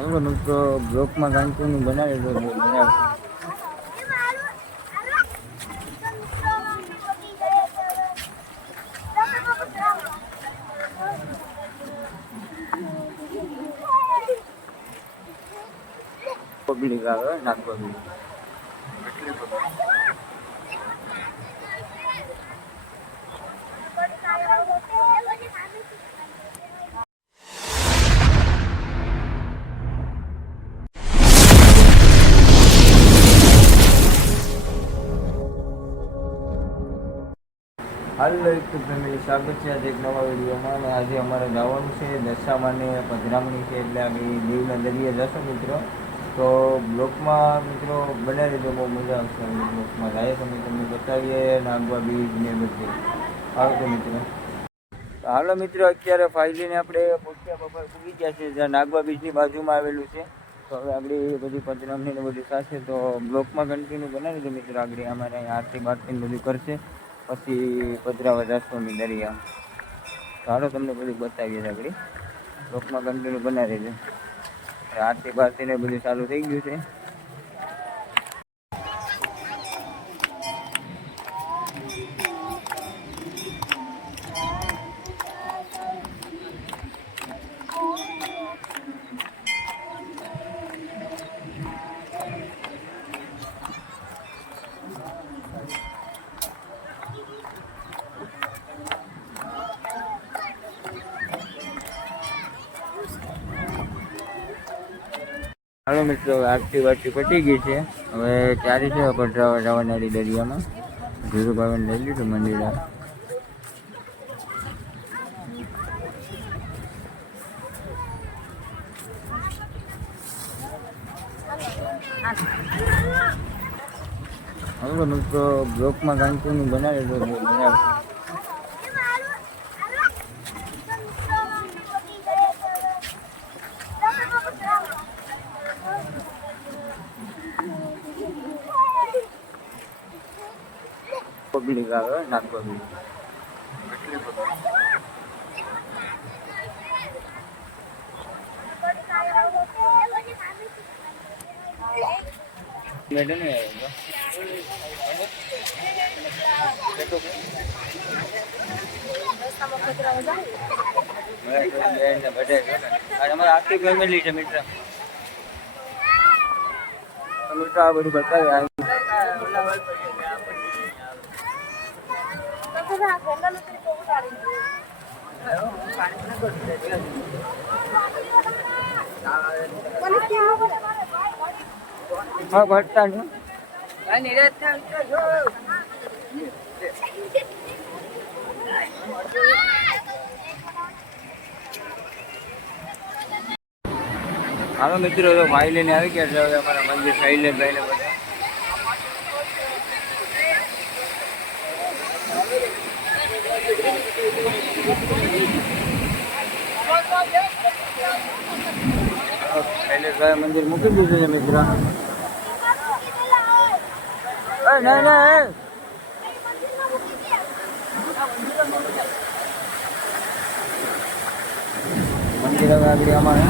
हम लोग तो ब्लॉक में कंटिन्यू बनाए तो पब्लिक आवे ना पब्लिक હાલો યુટ્યુબ ફેમિલી, સ્વાગત છે આજે એક નવા વિડીયોમાં. અને આજે અમારે જવાનું છે દશામાને પધરામણી છે, એટલે અમે દીવના દરિયે જશો મિત્રો. તો બ્લોકમાં મિત્રો બનાવી દો, બહુ મજા આવશે. બ્લોકમાં જાય તો તમને બતાવીએ નાગવા બીજ ને બધું આવતો મિત્રો. હાલો મિત્રો, અત્યારે ફાઇલીને આપણે પોસ્ટિયા બપોર પૂગી ગયા છે, જ્યાં નાગવા બીજની બાજુમાં આવેલું છે. તો હવે આગળ બધી પધરામણી ને બધું થશે, તો બ્લોકમાં કન્ટિન્યુ બનાવી દો મિત્રો. આગળ અમારે અહીંયા આરતી બારતી બધું કરશે, પછી પધરાવા જશો દરિયા. ચાલો તમને બધું બતાવીએ આગળ. બ્લોકમાં કન્ટિન્યુ બનાવી દે. આરતી બારતી ને બધું ચાલુ થઈ ગયું છે. હાલો મિત્રો, આરતી બારતી પટી ગઈ છે. હવે ચારી છે પધરાવા જવાના દરિયામાં. ધીરુભાઈ લઈ લીધું મંદિર. હાલો મિત્રો, બ્લોકમાં કન્ટિન્યુ બનાવી દો. પબ્લિક આવે ના પબ્લિક મેડમ અમારે આખી ફેમિલી છે મિત્ર. મિત્ર આ બધું બતાવે. હા ભરતા ને હાલો મિત્રો, તો ભાઈ લઈને આવી ગયા છે. હવે અમારા મંદિર સાઈડ ભાઈ ને બધા મંદિર મૂકી દીધું છે મિત્ર. મંદિર હવે આગળ અમારે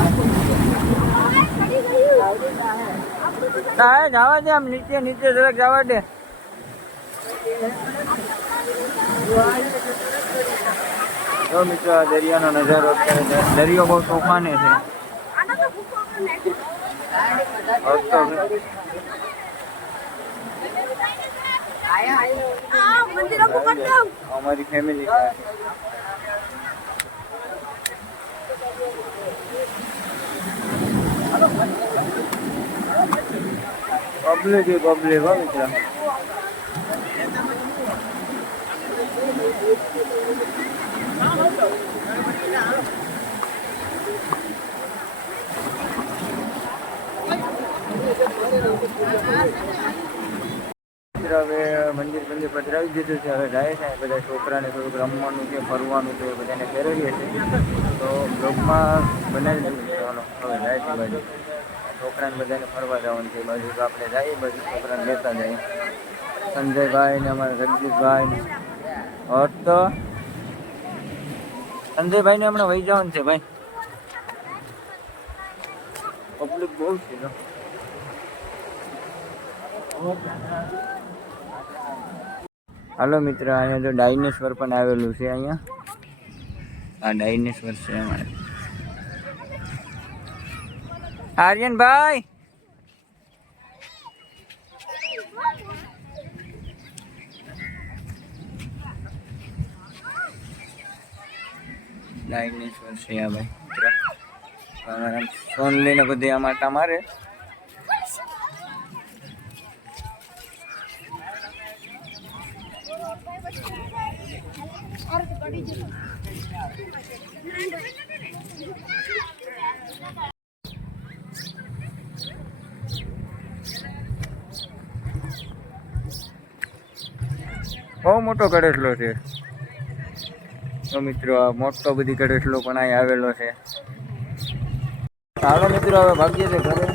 જવા દે. આમ નીચે નીચે જરાક જવા દે. મિત્રો આ દરિયાનો નજારો અત્યારે. દરિયો બહુ તોફાને છે. અમારી ફેમિલી પબ્લિક પબ્લિક હો મિત્ર. હવે મંદિર પધરાવી દીધું છે. હવે જાય છે બધા છોકરાને થોડુંક રમવાનું છે, ફરવાનું છે, બધાને ફેરવીએ છીએ. તો બ્લોકમાં બનાવી દીધું છે. હવે જાય છે બાજુ છોકરાને બધાને ફરવા જવાનું છે. બાજુ તો આપણે જઈએ, બાજુ છોકરાને લેતા જઈએ. સંજયભાઈ ને અમારા જગદીશભાઈ ને તો સંજયભાઈ ને હમણાં વહી જવાનું છે ભાઈ. પબ્લિક બહુ છે ને. હાલો મિત્ર, અહીંયા તો ડાયનેશ્વર પણ આવેલું છે. અહીંયા આ ડાયનેશ્વર છે અમારે. આર્યનભાઈ, ડાયનેશ્વર છે આ ભાઈ મિત્ર. અમારા ફોન લઈને બધે આમાં આટા મારે. બહુ મોટો કડેસલો છે તો મિત્રો. આ મોટો બધી કડેસલો પણ અહીં આવેલો છે. ચાલો મિત્રો, હવે ભાગીએ છે ઘરે.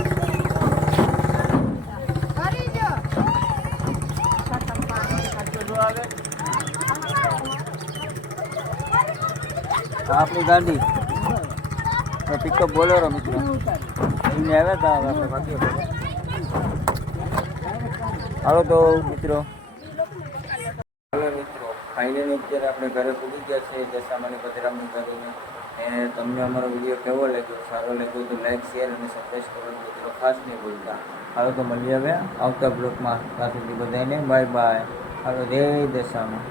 આપણી ગાડી પિકઅપ બોલેરો મિત્રો એને આવ્યા હતા. હવે આપણે ભાગીએ ઘરે. હાલો તો મિત્રો. હાલો મિત્રો, ફાઇનલી અત્યારે આપણે ઘરે પૂરી ગયા છે દશામાની પધરામણી કરીને. અને તમને અમારો વિડીયો કેવો લાગ્યો, સારો લાગ્યો તો લાઈક, શેર અને સબસ્ક્રાઈબ કરવાનું મિત્રો ખાસ નહીં ભૂલતા. હાલો તો મળીએ હવે આવતા બ્લોગમાં. ત્યાં સુધી બધાને બાય બાય. હાલો જય દશામાં.